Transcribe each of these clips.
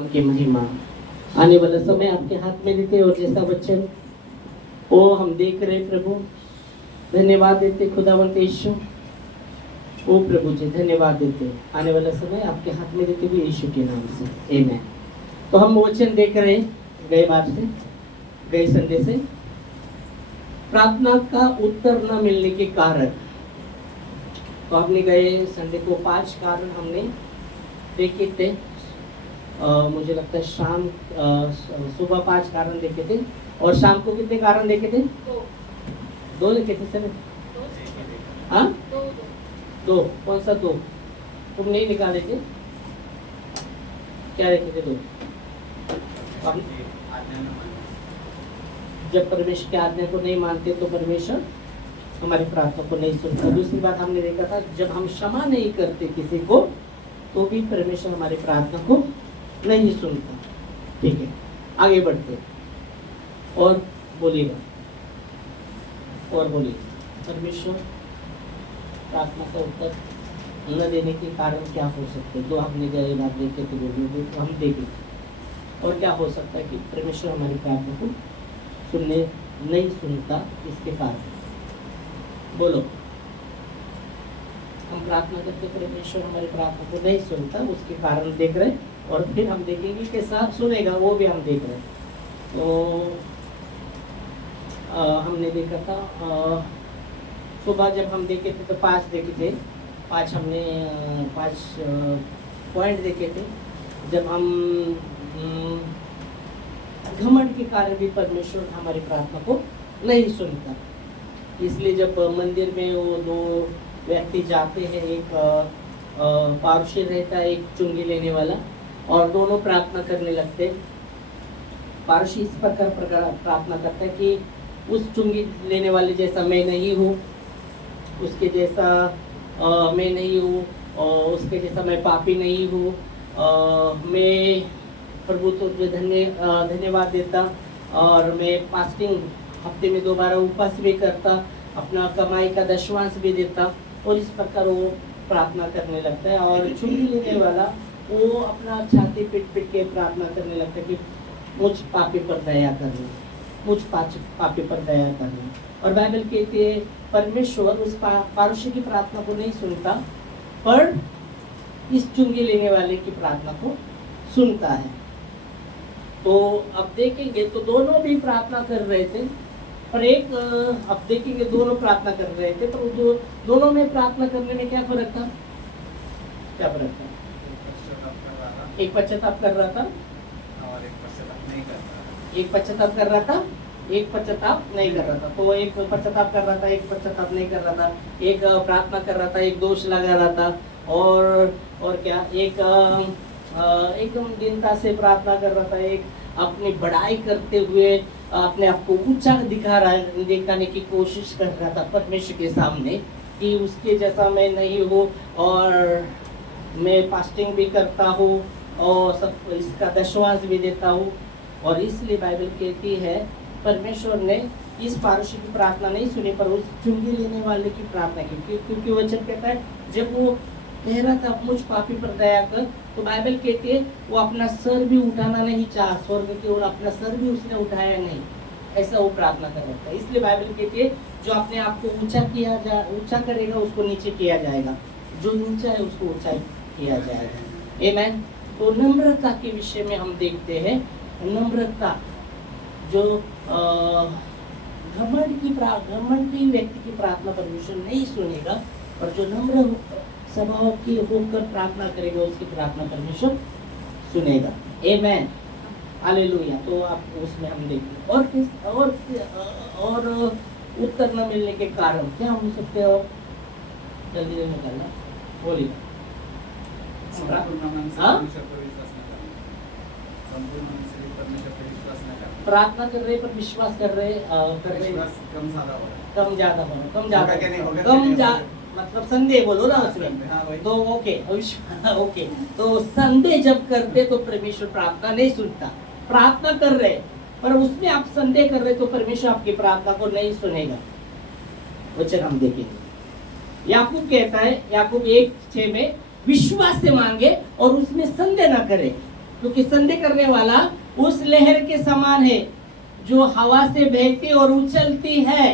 की महिमा। आने वाला समय आपके हाथ में देते और जैसा वचन वो हम देख रहे प्रभु, धन्यवाद देते खुदावंत यीशु। ओ प्रभु जी धन्यवाद देते, आने वाला समय आपके हाथ में देते हुए यीशु के नाम से आमेन। तो हम वचन देख रहे गए बार से, गए संडे से, प्रार्थना का उत्तर न मिलने के कारण। तो हमने गए संडे को 5 कारण हमने देखे थे। मुझे लगता है सुबह 5 कारण देखे थे और शाम को कितने कारण देखे थे? 2 लिखे थे सर। हाँ 2। कौन सा 2? तुम नहीं निकाले थे? क्या लिखे थे 2? जब परमेश्वर की आज्ञा को नहीं मानते तो परमेश्वर हमारी प्रार्थना को नहीं सुनता। दूसरी बात हमने देखा था, जब हम क्षमा नहीं करते किसी को तो भी परमेश्वर हमारी प्रार्थना को नहीं सुनता। ठीक है, आगे बढ़ते और बोलिएगा और बोलिए। परमेश्वर प्रार्थना का उत्तर न देने के कारण क्या हो सकते हैं? 2 हमने गए बात देखे थे, बोलिए तो हम देखें और क्या हो सकता है कि परमेश्वर हमारी प्रार्थना को सुनने नहीं सुनता। इसके कारण बोलो, हम प्रार्थना करते परमेश्वर हमारी प्रार्थना को नहीं सुनता, उसके कारण देख रहे और फिर हम देखेंगे कि साथ सुनेगा, वो भी हम देख रहे हैं। तो हमने देखा था सुबह जब हम देखे थे तो 5 देखे थे, 5 हमने 5 पॉइंट देखे थे। जब हम घमंड के कारण भी परमेश्वर हमारी प्रार्थना को नहीं सुनता। इसलिए जब मंदिर में वो 2 व्यक्ति जाते हैं, एक पारुषी रहता है, एक चुंगी लेने वाला, और दोनों प्रार्थना करने लगते। पारुषी इस प्रकार प्रार्थना करता है कि उस चुंगी लेने वाले जैसा मैं नहीं हूँ, उसके जैसा मैं नहीं हूँ, और उसके जैसा मैं पापी नहीं हूँ। मैं प्रभु तो धन्यवाद देता और मैं फास्टिंग हफ्ते में 2 बार उपवास भी करता, अपना कमाई का दशवांश भी देता, और इस प्रकार वो प्रार्थना करने लगता है। और चुंगी लेने वाला वो अपना छाती पीट के प्रार्थना करने लगता है कि मुझ पापी पर दया करना, मुझ पापी पर दया करना। और बाइबल कहती है परमेश्वर उस पारुषी की प्रार्थना को नहीं सुनता, पर इस चुंगी लेने वाले की प्रार्थना को सुनता है। तो अब देखेंगे तो दोनों भी प्रार्थना कर रहे थे, पर एक अब देखेंगे दोनों प्रार्थना कर रहे थे, तो दोनों में प्रार्थना करने में क्या फर्क था? क्या फर्क था? एक पश्चाताप कर रहा था और एक पश्चाताप नहीं कर रहा। एक पश्चाताप कर रहा था, एक पश्चाताप नहीं कर रहा था। तो एक पश्चाताप कर रहा था, एक पश्चाताप नहीं कर रहा था। एक प्रार्थना कर रहा था, एक दोष लगा रहा था, और क्या, एक एकदम दीनता से प्रार्थना कर रहा था, एक अपनी बड़ाई करते हुए अपने आप को ऊंचा दिखाने की कोशिश कर रहा था परमेश्वर के सामने कि उसके जैसा मैं नहीं हूँ, और मैं फास्टिंग भी करता हूँ और सब इसका दशवांश भी देता हूँ। और इसलिए बाइबल कहती है परमेश्वर ने इस पारुषी की प्रार्थना नहीं सुनी, पर उस चुंगी लेने वाले की प्रार्थना की। क्योंकि वचन कहता है जब वो कह रहा था मुझ पापी पर दया कर, तो बाइबल कहती है वो अपना सर भी उठाना नहीं चाहा स्वर्ग की ओर, अपना सर भी उसने उठाया नहीं, ऐसा वो प्रार्थना कर रहा था। इसलिए बाइबल कहती है जो अपने आप को ऊंचा करेगा उसको नीचे किया जाएगा, जो नीचा है उसको ऊंचा किया जाएगा। आमेन। तो नम्रता के विषय में हम देखते हैं, नम्रता जो घमंडी व्यक्ति की प्रार्थना परमेश्वर नहीं सुनेगा, और जो नम्र स्वभाव की होकर प्रार्थना करेगा उसकी प्रार्थना परमेश्वर सुनेगा। आमेन, हालेलुया। तो आप उसमें हम देखते हैं और उत्तर न मिलने के कारण क्या हो सकते हो? जल्दी जल्दी निकालना, बोलिए। प्रार्थना कर रहे पर विश्वास कर रहे कम ज्यादा मतलब संदेह बोलो ना उसमें। तो ओके तो संदेह जब करते तो परमेश्वर प्रार्थना नहीं सुनता। प्रार्थना कर रहे पर उसमें आप संदेह कर रहे तो परमेश्वर आपकी प्रार्थना को नहीं सुनेगा। वचन हम देखेंगे, याकूब कहता है, याकूब 1:6 में, विश्वास से मांगे और उसमें संदेह न करे। क्योंकि संदेह करने वाला उस लहर के समान है जो हवा से बहती और उछलती है।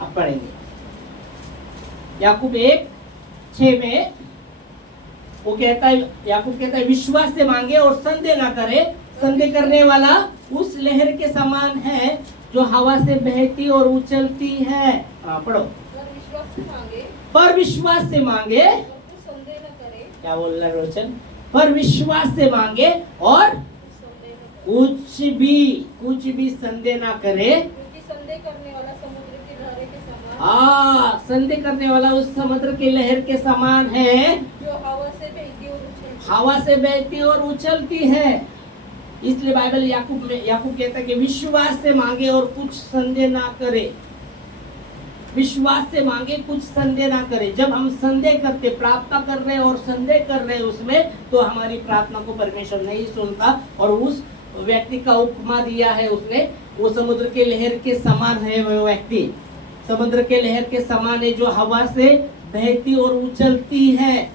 अब पढ़ेंगे याकूब 1:6 में वो कहता है, याकूब कहता है विश्वास से मांगे और संदेह ना करे। संदेह करने वाला उस लहर के समान है जो हवा से बहती और उछलती है। पढ़ो। पर विश्वास से मांगे संदेह न करे। क्या बोल रहा है रोचन? पर विश्वास से मांगे और कुछ भी संदेह ना करे, क्योंकि संदेह करने वाला समुद्र की लहर के समान। संदेह करने वाला उस समुद्र की लहर के समान है जो हवा से बहती और उछलती। हवा से बहती और उछलती है। इसलिए बाइबल याकूब कहता है कि विश्वास से मांगे और कुछ संदेह ना करे। विश्वास से मांगे, कुछ संदेह ना करे। जब हम संदेह करते, प्रार्थना कर रहे हैं और संदेह कर रहे हैं उसमें, तो हमारी प्रार्थना को परमेश्वर नहीं सुनता। और उस व्यक्ति का उपमा दिया है उसने, वो समुद्र के लहर के समान है। वो व्यक्ति समुद्र के लहर के समान है जो हवा से बहती और उछलती है।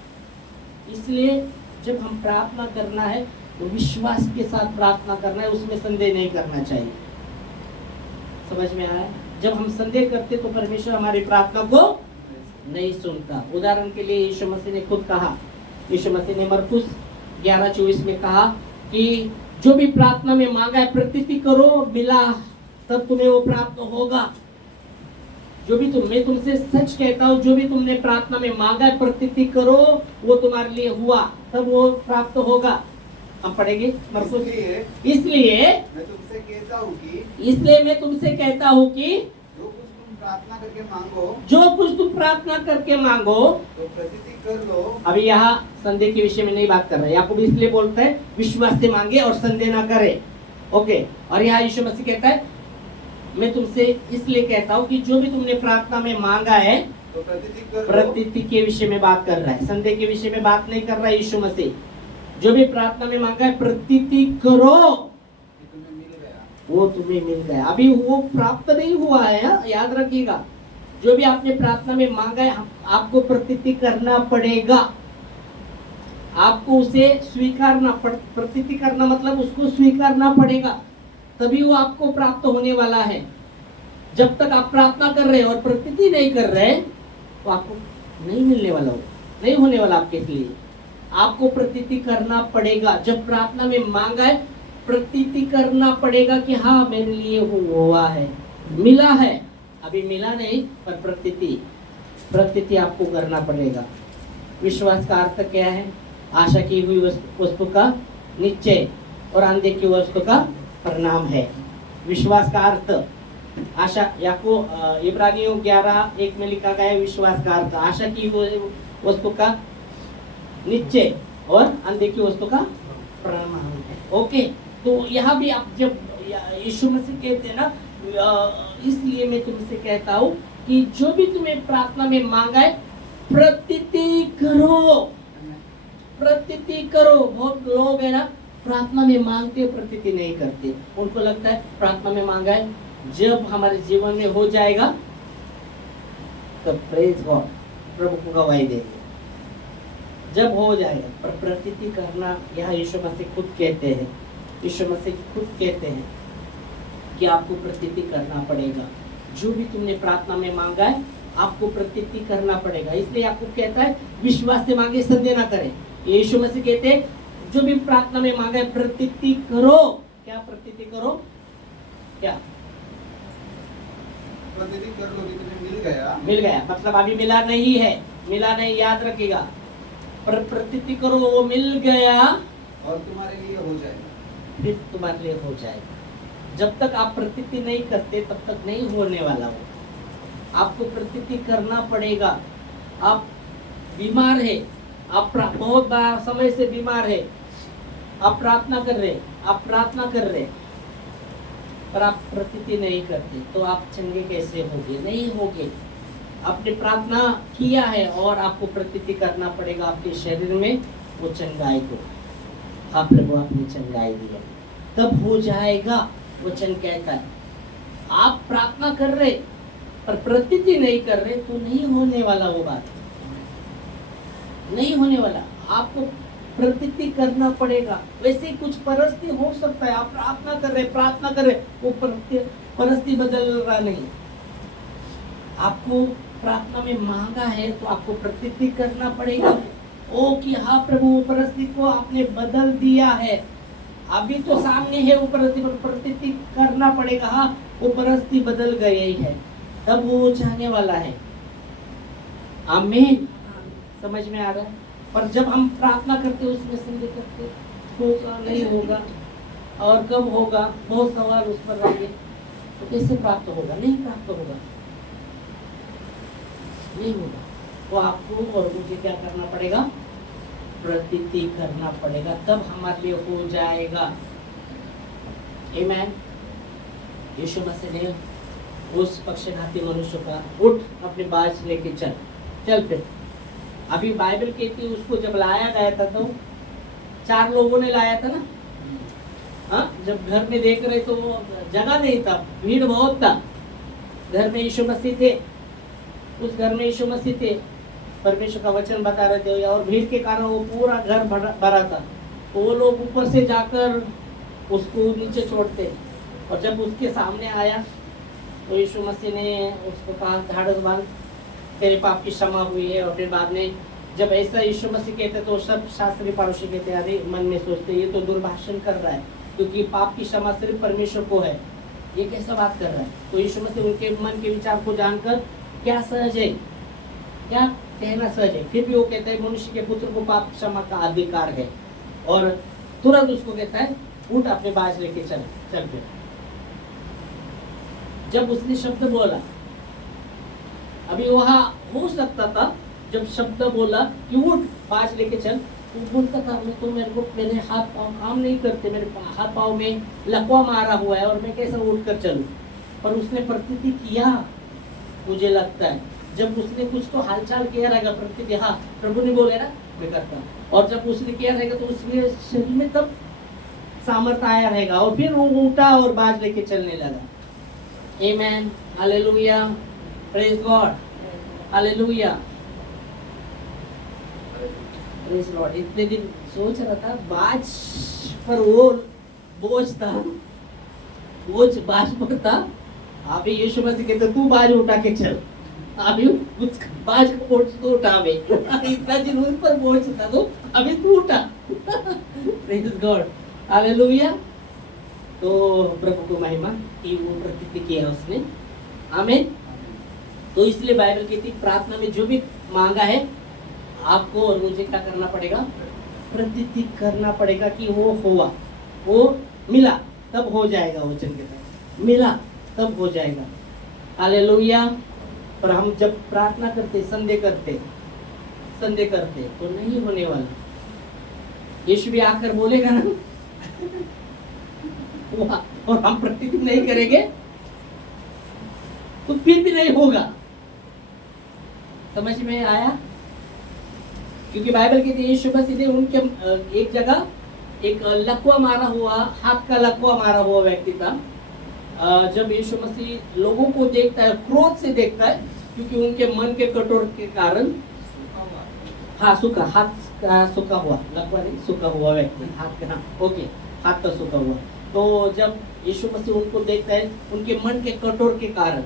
इसलिए जब हम प्रार्थना करना है तो विश्वास के साथ प्रार्थना करना है, उसमें संदेह नहीं करना चाहिए। समझ में आया? जब हम संदेह करते तो परमेश्वर हमारी प्रार्थना को नहीं सुनता। उदाहरण के लिए यीशु मसीह ने खुद कहा, यीशु मसीह ने मरकुस 11:24 में कहा कि जो भी प्रार्थना में मांगा है प्रतीति करो, मिला तब तुम्हें वो प्राप्त होगा। जो भी मैं तुमसे सच कहता हूँ, जो भी तुमने प्रार्थना में मांगा है प्रतीति करो, वो तुम्हारे लिए हुआ, तब वो प्राप्त होगा। हम पढ़ेंगे मरकुस। इसलिए मैं तुमसे कहता हूँ कि जो कुछ तुम प्रार्थना करके मांगो, जो कुछ तुम प्रार्थना करके मांगो तो प्रतीति कर लो। अभी यहाँ संदेह के विषय में नहीं बात कर रहे, याकूब इसलिए बोलते हैं विश्वास से मांगे और संदेह ना करे। ओके, और यहाँ यीशु मसीह कहता है मैं तुमसे इसलिए कहता हूँ कि जो भी तुमने प्रार्थना में मांगा है तो प्रतीति कर लो। प्रतीति के विषय में बात कर रहा है, संदेह के विषय में बात नहीं कर रहा है यीशु मसीह। जो भी प्रार्थना में मांगा है प्रतीति करो, तुम्हें मिल गया। वो तुम्हें मिल गया। अभी वो प्राप्त नहीं हुआ है, याद रखिएगा। जो भी आपने प्रार्थना में मांगा है आपको प्रतीति करना पड़ेगा, आपको उसे स्वीकारना। प्रतीति करना मतलब उसको स्वीकारना पड़ेगा, तभी वो आपको प्राप्त होने वाला है। जब तक आप प्रार्थना कर रहे हैं और प्रतीति नहीं कर रहे तो आपको नहीं मिलने वाला, हो नहीं होने वाला आपके लिए। आपको प्रतीति करना पड़ेगा। जब प्रार्थना में मांगा है प्रतीति करना पड़ेगा कि हाँ मेरे लिए हुआ है, मिला है। अभी मिला नहीं पर प्रतीति आपको करना पड़ेगा। विश्वास का अर्थ क्या है? आशा की हुई वस्तु का निश्चय और अनदेखी वस्तु का परिणाम है। विश्वास का अर्थ आशा, इब्रानियों 11:1 में लिखा गया है विश्वास का अर्थ आशा की हुई वस्तु का निश्चय और अनदेखी वस्तु का परिणाम है। ओके, तो यहाँ भी आप जब यीशु मसीह कहते हैं ना, इसलिए मैं तुमसे कहता हूँ कि जो भी तुम्हें प्रार्थना में मांगा है प्रतीति करो, प्रतीति करो। बहुत लोग है ना प्रार्थना में मांगते प्रतीति नहीं करते। उनको लगता है प्रार्थना में मांगा है, जब हमारे जीवन में हो जाएगा तब प्रेज गॉड, प्रभु को गवाही देंगे जब हो जाएगा। पर प्रतीति करना, यहाँ यीशु मसीह खुद कहते हैं, यीशु मसीह खुद कहते हैं कि आपको प्रतीति करना पड़ेगा। जो भी तुमने प्रार्थना में मांगा है आपको प्रतीति करना पड़ेगा। इसलिए आपको कहता है विश्वास से मांगे, संदेह ना करें। यीशु मसीह कहते हैं जो भी प्रार्थना में मांगा है प्रतीति करो। क्या प्रतीति करो? क्या प्रतीति कर लो कि तुम्हें मिल गया। मिल गया मतलब अभी मिला नहीं है, मिला नहीं, याद रखिएगा। पर प्रतीति करो वो मिल गया और तुम्हारे लिए हो जाएगा, फिर तुम्हारे लिए हो जाएगा। जब तक आप प्रतीति नहीं करते तब तक नहीं होने वाला वो। आपको प्रतीति करना पड़ेगा। आप बीमार है, आप बहुत बार समय से बीमार है, आप प्रार्थना कर रहे पर आप प्रतीति नहीं करते तो आप चंगे कैसे होगे? नहीं होगे। आपने प्रार्थना किया है और आपको प्रतीति करना पड़ेगा आपके शरीर में वो चंगाई को। हाँ प्रभु आपने चंगाई दिया, तब हो जाएगा। वचन कहता है आप प्रार्थना कर रहे पर प्रतीति नहीं कर रहे तो नहीं होने वाला, वो बात नहीं होने वाला। आपको प्रतीति करना पड़ेगा। वैसे ही कुछ परिस्थिति हो सकता है, आप प्रार्थना कर रहे, वो परिस्थिति बदल रहा नहीं। आपको प्रार्थना में मांगा है तो आपको प्रतीति करना पड़ेगा। ओ कि हाँ प्रभु, वो परिस्थिति को आपने बदल दिया है, अभी तो सामने है वो परिस्थिति, पर प्रतीति करना पड़ेगा। हाँ, वो परिस्थिति बदल गई है, तब वो जाने वाला है। आमीन। समझ में आ रहा है? पर जब हम प्रार्थना करते उसमें संदेह करते, होगा नहीं होगा और कब होगा, बहुत सवाल उस पर रहेंगे, तो कैसे प्राप्त होगा? नहीं प्राप्त होगा, नहीं होगा। तो आपको और मुझे क्या करना पड़ेगा? प्रतीति करना पड़ेगा, तब हमारे लिए हो जाएगा। आमीन। यीशु मसीह ने उस पक्षघाती मनुष्य का, उठ अपनी बाज लेके चल फिर। अभी बाइबल कहती है उसको जब लाया गया था तो 4 लोगों ने लाया था ना। हाँ, जब घर में देख रहे तो जगह नहीं था, भीड़ बहुत था। घर में यीशु मसीह थे, उस घर में यीशु मसीह थे, परमेश्वर का वचन बता रहे थे, और भीड़ के कारण वो पूरा घर भरा था। तो वो लोग ऊपर से जाकर उसको नीचे छोड़ते, और जब उसके सामने आया तो यीशु मसीह ने उसको कहा, ढाढ़स बांध, तेरे पाप की क्षमा हुई है। और फिर बाद में जब ऐसा यीशु मसीह कहते तो सब शास्त्री पारूशी कहते, अरे मन में सोचते ये तो दुर्भाषण कर रहा है, क्योंकि पाप की क्षमा सिर्फ परमेश्वर को है, ये कैसा बात कर रहा है। तो यीशु मसीह उनके मन के विचार को जानकर क्या सहज है, क्या कहना सहज है, फिर भी वो कहता है मनुष्य के पुत्र को पाप क्षमा का अधिकार है। और तुरंत उसको कहता है, उठ अपने बाज लेके चल फिर। जब उसने शब्द बोला, अभी वहां हो सकता था जब शब्द बोला कि उठ बाज लेके चल, वो बोलता था मैं तो, मेरे हाथ पाँव काम नहीं करते, मेरे हाथ पाँव में लकवा मारा हुआ है और मैं कैसे उठ कर चलूं। पर उसने प्रतीति किया, मुझे लगता है जब उसने कुछ तो हालचाल किया रहेगा, प्रतीति, हाँ प्रभु ने बोले ना मैं करता, और जब उसने किया रहेगा तो उसके शरीर में तब सामर्थ्य आया रहेगा, और फिर वो उठा और बाज लेके चलने लगा। Amen, hallelujah, praise God, hallelujah, praise Lord. इतने दिन सोच रहा था बाज पर वो बोझ था, बोझ बाज पर था। अभी यीशु मसीह कहते तू बाज उठा के चल, अभी उस बाज को बोझ तो उठावे। इतना दिन उस पर बोझ था तो अभी तू उठा। Praise God, hallelujah. तो प्रभु को महिमा कि वो प्रतीति किया उसने। आमीन। तो इसलिए बाइबल कहती प्रार्थना में जो भी मांगा है आपको और मुझे क्या करना पड़ेगा? प्रतीति करना पड़ेगा कि वो हुआ, वो मिला तब हो जाएगा। वचन के तहत मिला तब हो जाएगा। हालेलुया। पर हम जब प्रार्थना करते, संदेह करते तो नहीं होने वाला। यीशु भी आकर बोलेगा ना और हम प्रतीति नहीं करेंगे तो फिर भी नहीं होगा। समझ में आया? क्योंकि बाइबल कहती है यीशु मसीह ने उनके एक जगह एक लकवा मारा हुआ, हाथ का लकवा मारा हुआ व्यक्ति था। जब यीशु मसीह लोगों को देखता है, क्रोध से देखता है, क्योंकि उनके मन के कठोर के कारण, हाँ सूखा, हाथ का सूखा हुआ, लकवा नहीं, सूखा हुआ व्यक्ति, हाथ का, हाँ ओके, हाथ का सूखा हुआ। तो जब यीशु मसीह उनको देखता है उनके मन के कठोर के कारण,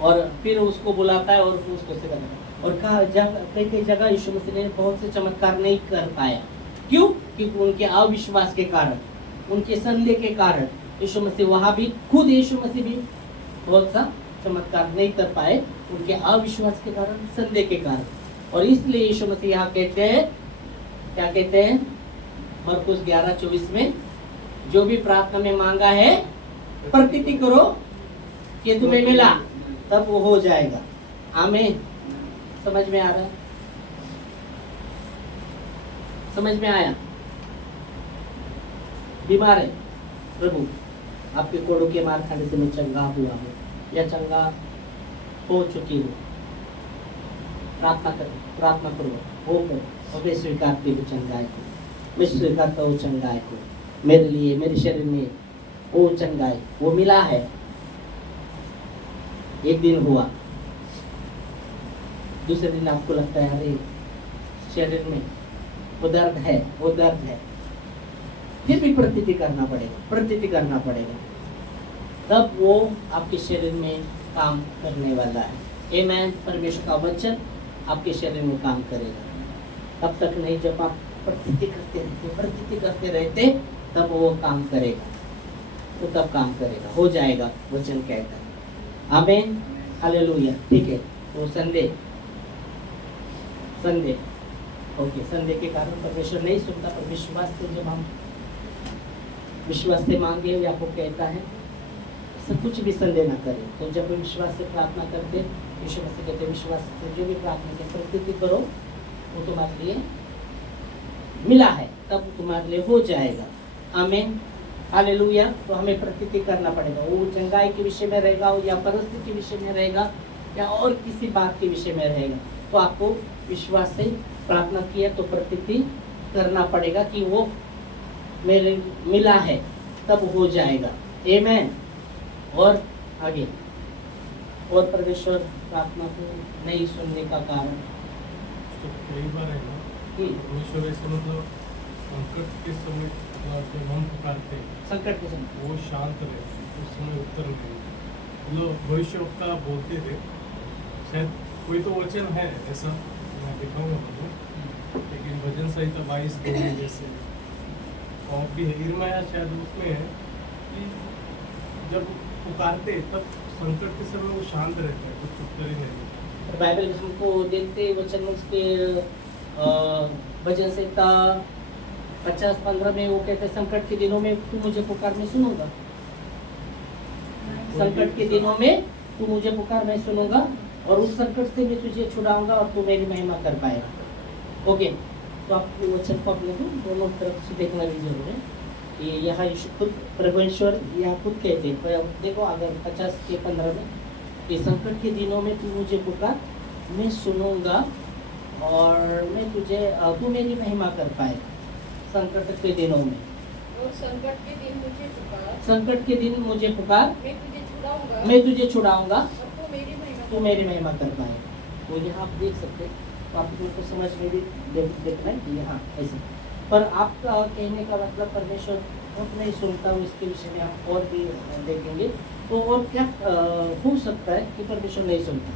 और फिर उसको बुलाता है और उसको सिखाता है। और कई जगह यीशु मसीह ने बहुत से चमत्कार नहीं कर पाया। क्यों? क्योंकि उनके अविश्वास के कारण, उनके संदेह के कारण यीशु मसीह वहां भी, खुद यीशु मसीह भी बहुत सा चमत्कार नहीं कर पाए, उनके अविश्वास के कारण, संदेह के कारण। और इसलिए यीशु मसीह यहाँ कहते हैं, क्या कहते हैं मरकुस 11:24 में, जो भी प्रार्थना में मांगा है प्रतीति करो कि तुम्हें मिला, तब वो हो जाएगा। आमीन। समझ में आ रहा है? समझ में आया? बीमार है, प्रभु आपके कोड़ों के मार खाने से मैं चंगा हुआ हूँ या चंगा हो चुकी हूँ। प्रार्थना करो, वो करो, और मैं स्वीकारती हूँ चंगाई को, मैं स्वीकारता हूँ चंगाई को। मेरे लिए, मेरे शरीर में वो चंगाई, वो मिला है। एक दिन हुआ, दूसरे दिन आपको लगता है अरे शरीर में वो दर्द है, वो दर्द है, फिर भी प्रतीति करना पड़ेगा, प्रतीति करना पड़ेगा, तब वो आपके शरीर में काम करने वाला है। आमेन। परमेश्वर का वचन आपके शरीर में काम करेगा। तब तक नहीं, जब आप प्रतीति करते रहते तब वो काम करेगा, तो तब काम करेगा, हो जाएगा, वचन कहता है। आमीन, हालेलुया। ठीक है, तो संदेह ओके, संदेह के कारण परमेश्वर नहीं सुनता, पर विश्वास से जब हम विश्वास से मांगे, आपको कहता है सब कुछ भी संदेह ना करें। तो जब हम विश्वास से प्रार्थना करते, विश्वास से कहते, विश्वास से जो भी प्रार्थना के प्रतीति करो वो तुम्हारे लिए मिला है, तब तुम्हारे लिए हो जाएगा। आमीन, हालेलुया। तो हमें प्रतीति करना पड़ेगा, वो चंगाई के विषय में रहेगा या परिस्थिति के विषय में रहेगा या और किसी बात के विषय में रहेगा, तो आपको विश्वास से प्रार्थना किया तो प्रतीति करना पड़ेगा कि वो मेरे मिला है, तब हो जाएगा। आमीन। और आगे, और परमेश्वर प्रार्थना को नहीं सुनने का कारण तो कई बार है ना, परमेश्वर ऐसे मतलब संकट के समय जब हम पुकारते हैं, संकट के समय वो शांत रहे, उस समय उत्तर नहीं। मतलब भविष्यवक्ता बोलते थे, शायद कोई तो वचन है ऐसा, मैं दिखाऊंगा मुझे, लेकिन भजन संहिता 22:2 में जैसे और भी है, इर्मिया शायद उसमें है कि जब पुकारते तब संकट के समय वो शांत रहता है, कुछ उत्तर ही नहीं। बाइबल हमको देखते वचन में उसके भजन संहिता 50:15 में वो कहते हैं, संकट के दिनों में तू मुझे पुकार, मैं सुनूंगा। संकट के दिनों में तू मुझे पुकार, मैं सुनूंगा, और उस संकट से मैं तुझे छुड़ाऊंगा और तू मेरी महिमा कर पाएगा। ओके, तो आप वचन को अपने को दोनों तरफ से देखना भी जरूर है। ये यहाँ यीशु खुद परमेश्वर यहाँ खुद कहते हैं, देखो अगर 50:15 में, ये संकट के दिनों में तू मुझे पुकार, मैं सुनूंगा और मैं तुझे तू मेरी महिमा कर पाएगा। संकट के दिनों में, और संकट के दिन मुझे पुकार, संकट के दिन मुझे पुकार, मैं तुझे छुड़ाऊंगा, मैं तुझे छुड़ाऊंगा और तू मेरी महिमा कर पाएगा। तो यहाँ आप देख सकते हैं, तो आपको समझ में भी देखना है कि यहाँ ऐसे, पर आपका कहने का मतलब परमेश्वर बहुत नहीं सुनता, उसके विषय में आप और भी देखेंगे। तो और क्या हो सकता है कि परमेश्वर नहीं सुनता,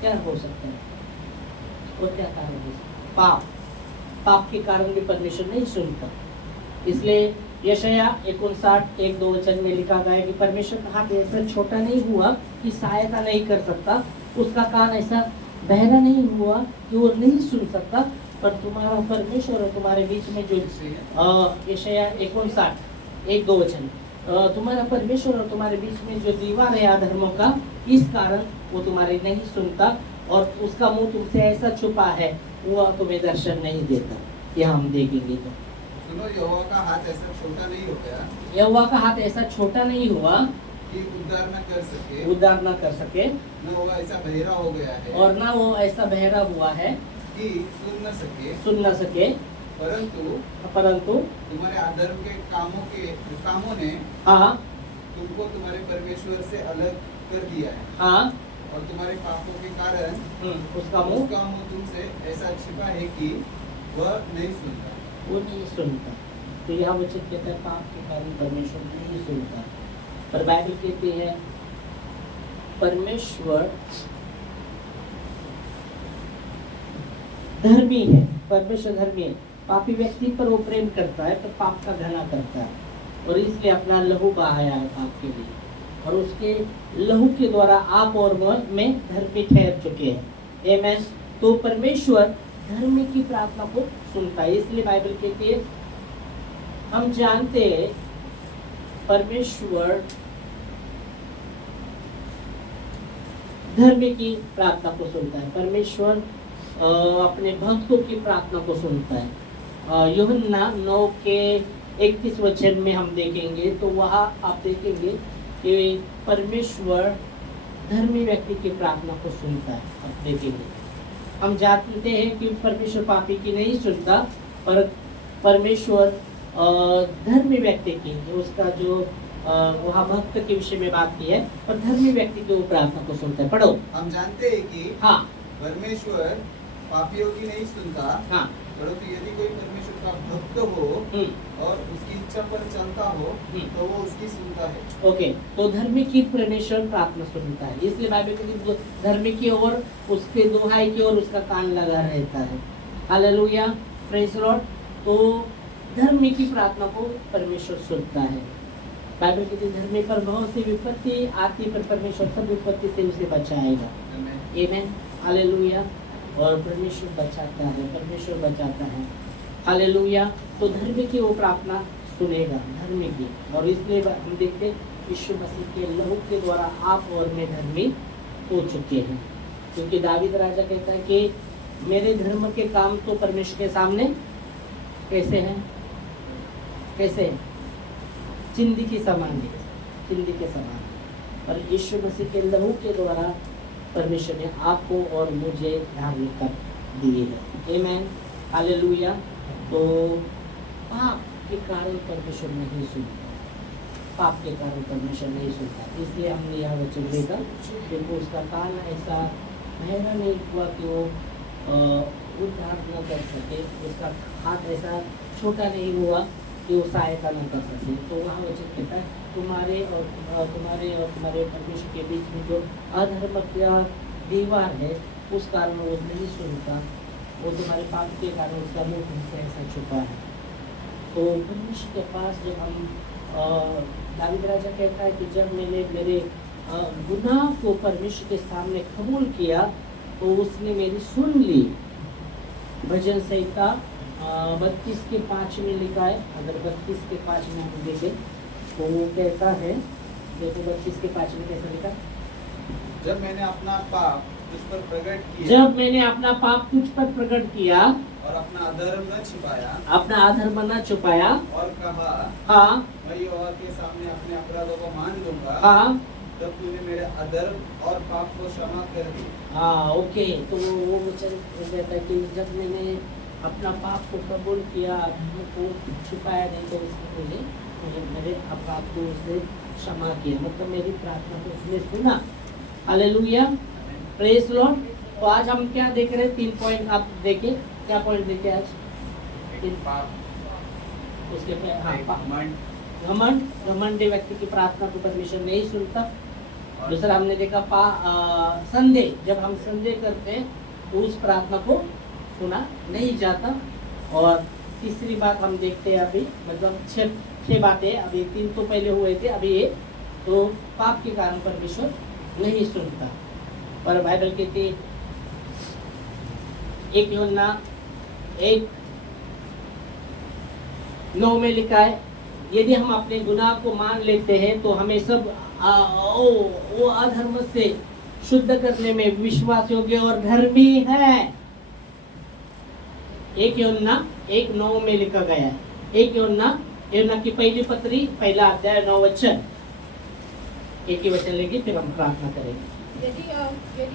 क्या हो सकता है और क्या कारण हो सकता है? पाप के कारण भी परमेश्वर नहीं सुनता। इसलिए यशायाह 59:1-2 वचन में लिखा गया है कि परमेश्वर का हाथ ऐसा छोटा नहीं हुआ कि सहायता नहीं कर सकता, उसका कान ऐसा बहरा नहीं हुआ कि वो नहीं सुन सकता, पर तुम्हारा परमेश्वर और तुम्हारे बीच में जो यशायाह 59:1-2 वचन, तुम्हारा परमेश्वर और तुम्हारे बीच में जो दीवार है अधर्मों का, इस कारण वो तुम्हारे नहीं सुनता और उसका मुंह तुमसे ऐसा छुपा है, वो तुम्हें दर्शन नहीं देता। यह हम देखेंगे। तो सुनो, यहोवा का हाथ ऐसा छोटा नहीं हो गया, यहोवा का हाथ ऐसा छोटा नहीं हुआ कि उद्धार न कर सके, उद्धार न कर सके, न वो ऐसा बहरा हो गया है, और ना वो ऐसा बहरा हुआ है कि सुन न सके, परंतु तुम्हारे अधर्म के कामों ने हाँ तुमको तुम्हारे परमेश्वर से अलग कर दिया है, हाँ और तुम्हारे पापों के कारण उसका मुंह तुमसे ऐसा छिपा है कि वह नहीं सुनता। वो नहीं सुनता। तो यह वचन कहता है पाप के कारण परमेश्वर नहीं सुनता, पर बाइबल कहती है परमेश्वर धर्मी है, परमेश्वर धर्मी है। पापी व्यक्ति पर वो प्रेम करता है, पर पाप का घृणा करता है, और इसलिए अपना लहू बहाया है पाप के लिए, और उसके लहू के द्वारा आप और मैं धर्मी ठहर चुके हैं। आमीन। तो परमेश्वर धर्मी की प्रार्थना को सुनता है। इसलिए बाइबल कहती है, हम जानते हैं परमेश्वर धर्मी की प्रार्थना को सुनता है। परमेश्वर अपने भक्तों की प्रार्थना को सुनता है। यूहन्ना 9:31 वचन में हम देखेंगे, तो वहाँ आप देखेंगे कि परमेश्वर धर्मी व्यक्ति की प्रार्थना को सुनता है। आप देखेंगे, हम जानते हैं कि परमेश्वर पापी की नहीं सुनता, पर परमेश्वर धर्मी व्यक्ति की, उसका जो वहाँ भक्त के विषय में बात की है, पर धर्मी व्यक्ति की वो प्रार्थना को सुनता है। पढ़ो। हम जानते हैं कि हाँ परमेश्वर पापियों की नहीं सुनता, हाँ परंतु यदि कोई परमेश्वर का भक्त हो हम्म, और उसकी इच्छा पर चलता हो तो वो उसकी सुनता है। ओके, तो धर्मी की परमेश्वर प्रार्थना सुनता है, इसलिए बाइबल कहती है धर्मी की ओर, उसके दुहाई की ओर उसका कान लगा रहता है। Hallelujah, praise Lord. तो धर्मी की प्रार्थना को परमेश्वर सुनता है। बाइबल कहती है धर्मी पर बहुत सी विपत्ति आती, पर परमेश्वर सब विपत्ति से उसे बचाएगा। आमीन। आमेन, हालेलुया। और परमेश्वर बचाता है, परमेश्वर बचाता है। हालेलुया। तो धर्मी की वो प्रार्थना सुनेगा, धर्मी की। और इसलिए हम देखते हैं यीशु मसीह के लहू के द्वारा आप और मैं धर्मी हो चुके हैं, क्योंकि दावीद राजा कहता है कि मेरे धर्म के काम तो परमेश्वर के सामने कैसे हैं, कैसे हैं? चिंदी के समान है, चिंदी के समान। पर यीशु मसीह के लहू के द्वारा परमेश्वर ने आपको और मुझे धार्मिकता दी है। आमेन, हालेलुया। तो पाप के कारण परमेश्वर नहीं सुनता, पाप के कारण परमेश्वर नहीं सुनता। इसलिए हमने यह वचन देखा, क्योंकि उसका कान ऐसा बहरा नहीं हुआ कि वो उद्धार न कर सके, उसका हाथ ऐसा छोटा नहीं हुआ कि वो सहायता न कर सके। तो वहाँ वचन कहता है तुम्हारे और तुम्हारे परमेश्वर के बीच में जो अधर्म का दीवार है, उस कारण वो नहीं सुनता, वो तुम्हारे पाप के कारण उसका मुंह तुमसे ऐसा छुपा है। तो परमेश्वर के पास जब हम दावीद राजा कहता है कि जब मैंने मेरे गुनाह को परमेश्वर के सामने कबूल किया तो उसने मेरी सुन ली। भजन संहिता 32 के 5 में लिखा है। अगर 32 के 5 में हम देखें तो वो कहता है, देखो 32 के 5 में कैसा लिखा, जब मैंने अपना पाप तुझ पर प्रकट किया, जब मैंने अपना पाप तुझ पर प्रकट किया और अपना अधर्म न छिपाया, अपना अधर्म न छुपाया, और कहा हाँ मैं यहोवा के सामने अपने अपराधों को मान लूंगा, हाँ तब तूने मेरे अधर्म और पाप को क्षमा कर दिया। हाँ, ओके। तो वो वचन कहता है कि जब मैंने अपना पाप को कबूल किया, अधर्म को छुपाया नहीं, तो उसने मुझे मेरे अपराध को उसने क्षमा किया, मतलब मेरी प्रार्थना को उसने सुना। Hallelujah, praise Lord. तो आज हम क्या देख रहे हैं? 3 पॉइंट आप देखें, क्या पॉइंट देखे आज? पाप, उसके हाँ, घमंड, घमंडी व्यक्ति की प्रार्थना को परमेश्वर नहीं सुनता। दूसरा हमने देखा संदेह, जब हम संदेह करते हैं तो उस प्रार्थना को सुना नहीं जाता। और तीसरी बात हम देखते हैं अभी, मतलब 6 बातें, अभी 3 तो पहले हुए थे, अभी ये तो पाप के कारण परमेश्वर नहीं सुनता। पर बाइबल कहती है 1 यूहन्ना 1:9 में लिखा है, यदि हम अपने गुनाह को मान लेते हैं तो हमें सब वो अधर्म से शुद्ध करने में विश्वास योग्य और धर्मी है। 1 यूहन्ना 1:9 में लिखा गया है। 1 यूहन्ना की पहली पत्री, पहला अध्याय 9 वचन। एक ही वचन लेंगे, फिर हम प्रार्थना करेंगे। यदि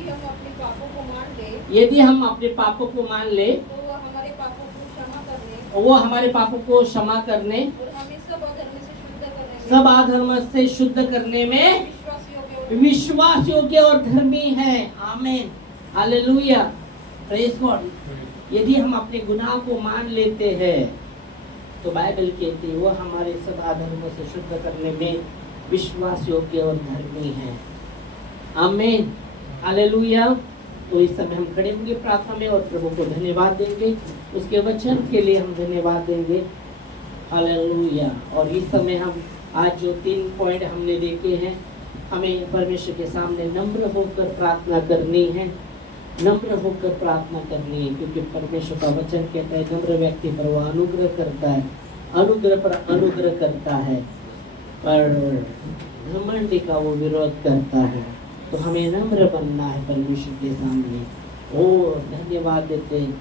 हम अपने पापों को मान ले, यदि हम अपने पापों को मान ले तो वह हमारे पापों को क्षमा करने वो हमारे पापों को क्षमा करने और हमें सब अधर्म से शुद्ध करने में सब अधर्म से शुद्ध करने में विश्वास योग्य और धर्मी है। आमीन, हालेलुया, प्रेज गॉड। यदि हम अपने गुनाह को मान लेते हैं तो बाइबल कहती है वो हमारे सब अधर्मों से शुद्ध करने में विश्वास योग्य और धर्मी है। आमीन, हालेलुया। तो इस समय हम खड़े होंगे प्रार्थना में और प्रभु को धन्यवाद देंगे, उसके वचन के लिए हम धन्यवाद देंगे। हालेलुया। और इस समय हम आज जो 3 पॉइंट हमने देखे हैं, हमें परमेश्वर के सामने नम्र होकर प्रार्थना करनी है, नम्र होकर प्रार्थना करनी है, क्योंकि परमेश्वर का वचन कहता है नम्र व्यक्ति पर वो अनुग्रह करता है, अनुग्रह पर अनुग्रह करता है, पर घमंडी का वो विरोध करता है। तो हमें नम्र बनना है परमेश्वर के सामने। ओ धन्यवाद देते हैं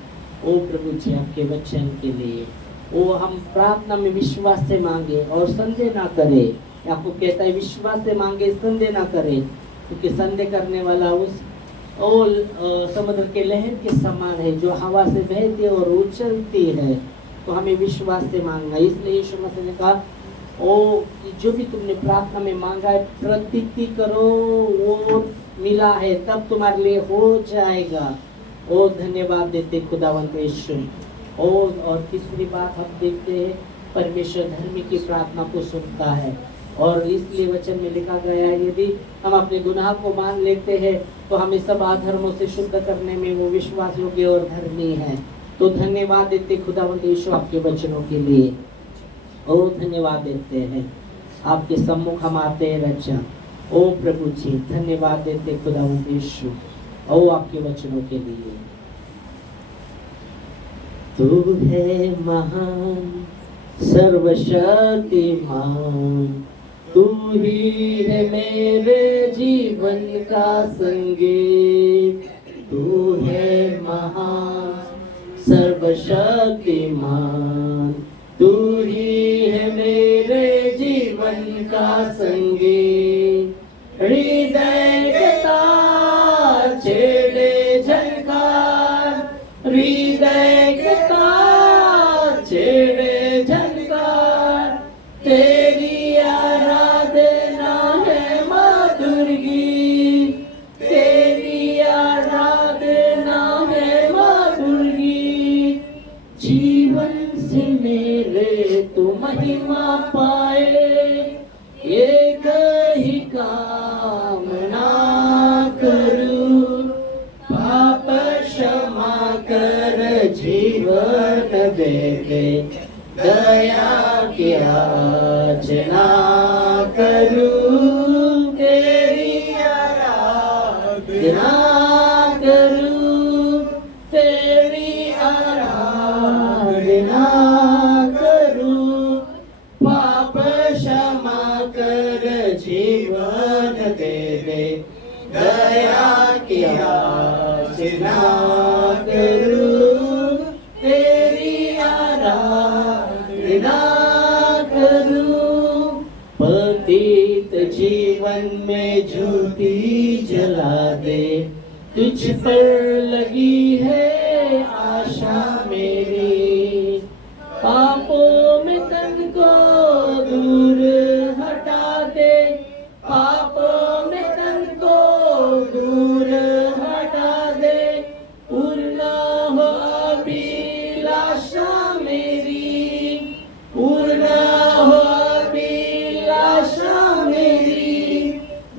ओ प्रभु जी आपके वचन के लिए। वो हम प्रार्थना में विश्वास से मांगे और संदेह ना करें। आपको कहता है विश्वास से मांगे, संदेह ना करें, क्योंकि संदेह करने वाला उस समुद्र के लहर के समान है जो हवा से बहती और उछलती है। तो हमें विश्वास से मांगना। इसलिए यीशु मसीह ने कहा ओ जो भी तुमने प्रार्थना में मांगा है प्रतीति करो, वो मिला है तब तुम्हारे लिए हो जाएगा। ओ धन्यवाद देते खुदावंत यीशु, और तीसरी बात हम देखते हैं, परमेश्वर धर्मी की प्रार्थना को सुनता है। और इसलिए वचन में लिखा गया है, यदि हम अपने गुनाह को मान लेते हैं तो हमें सब अधर्मों से शुद्ध करने में वो विश्वास योग्य और धर्मी है। तो धन्यवाद देते खुदावंद यीशु आपके वचनों के लिए। ओ धन्यवाद देते हैं, आपके सम्मुख हम आते हैं रचा। ओ प्रभु जी धन्यवाद देते खुदावंद यीशु, ओ आपके वचनों के लिए। तू है महान सर्वशक्तिमान, तू ही है मेरे जीवन का संगीत। तू है महान सर्वशक्तिमान, तू ही है मेरे जीवन का संगीत। हृदय के तार छेड़े झनकार, हृदय के तार छेड़े झनकार, तेरी आराधना है मधुर गीत, तेरी आराधना है मधुर गीत। जीवन से मेरे तू महिमा पाए, एक ही कामना करूं, पाप क्षमा कर जीवन दे दे, दया की याचना करूं, तेरी आराधना करूं, तेरी आराधना करूं, पाप क्षमा कर जीवन दे दे, दया की याचना करूं, तेरी आराधना करूं। पतित जीवन में ज्योति जला दे, तुझ पर लगी है आशा मेरी। पापों में तन को दूर हटा दे, पापों में तन को दूर हटा दे, पूर्ण हो अभिलाषा मेरी, पूर्ण हो अभिलाषा मेरी।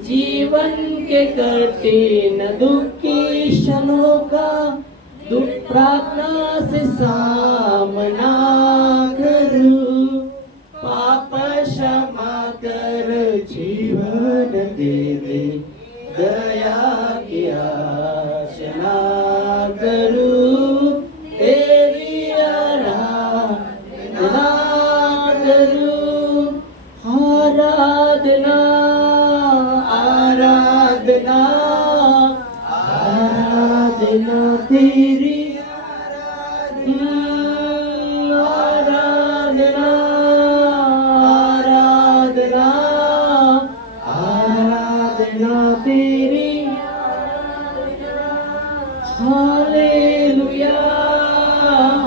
जीवन के कठिन दुख की क्षणों का दुख प्रार्थना से सामना करूं, पाप क्षमा कर जीवन दे दे, दया की याचना करूं, तेरी आराधना करूं। आराधना आराधना आराधना तेरी, आराधना आराधना आराधना तेरी। Hallelujah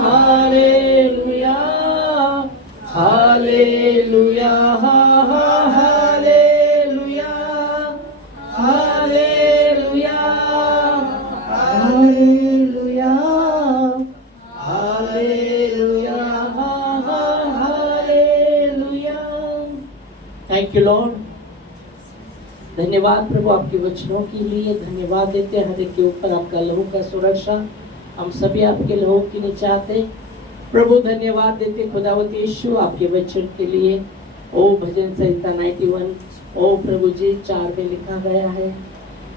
hallelujah hallelujah hallelujah hallelujah hallelujah hallelujah hallelujah. Thank you Lord. धन्यवाद प्रभु आपके वचनों के लिए। धन्यवाद देते हैं हर एक के ऊपर आपका लहू का सुरक्षा हम सभी आपके लहू के लिए चाहते। प्रभु धन्यवाद देते खुदावत यीशु आपके वचन के लिए। ओ भजन संहिता 91 ओ प्रभु जी 4 में लिखा गया है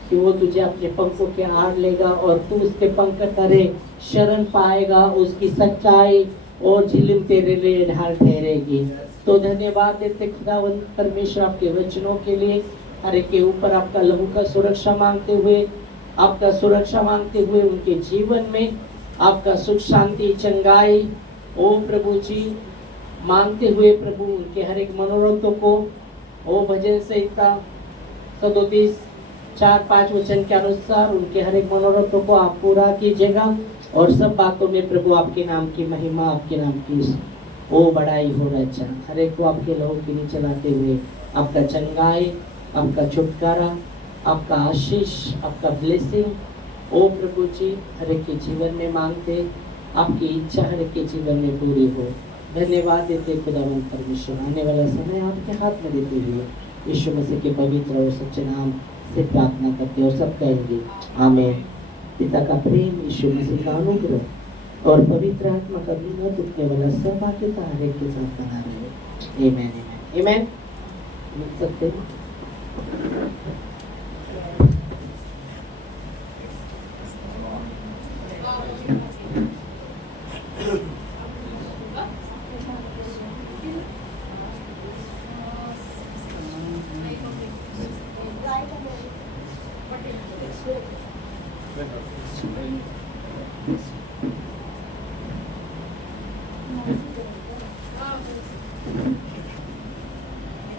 कि वो तुझे अपने पंखों के आड़ लेगा और तू उसके पंख तले शरण पाएगा, उसकी सच्चाई और झिलम तेरे लिए ढाल ठहरेगी। तो धन्यवाद देते खुदावंत परमेश्वर आपके वचनों के लिए। हर एक के ऊपर आपका लहू का सुरक्षा मांगते हुए, आपका सुरक्षा मांगते हुए उनके जीवन में आपका सुख शांति चंगाई ओ प्रभु जी मांगते हुए प्रभु उनके हर एक मनोरथों को ओ भजन संहिता 37 4-5 वचन के अनुसार उनके हर एक मनोरथों को आप पूरा कीजिएगा और सब बातों में प्रभु आपके नाम की महिमा, आपके नाम की ओ बड़ाई हो रचा। हर एक को आपके लहू के लिए चलाते हुए आपका चंगाई, आपका छुटकारा, आपका आशीष, आपका ब्लेसिंग ओ प्रभु जी हर एक के जीवन में मांगते आपकी इच्छा हर एक के जीवन में पूरी हो। धन्यवाद देते खुदावंद परमेश्वर, आने वाला समय आपके हाथ में देते हुए यीशु मसीह के पवित्र और सच्चे नाम से प्रार्थना करते और सब कहेंगे आमीन। पिता का प्रेम, यीशु मसीह का अनुग्रह और पवित्र आत्मा का बिना टूटने वाला सहभागिता हर एक के साथ बना रहे। आमीन आमीन आमीन। मिल सकते हैं। Right.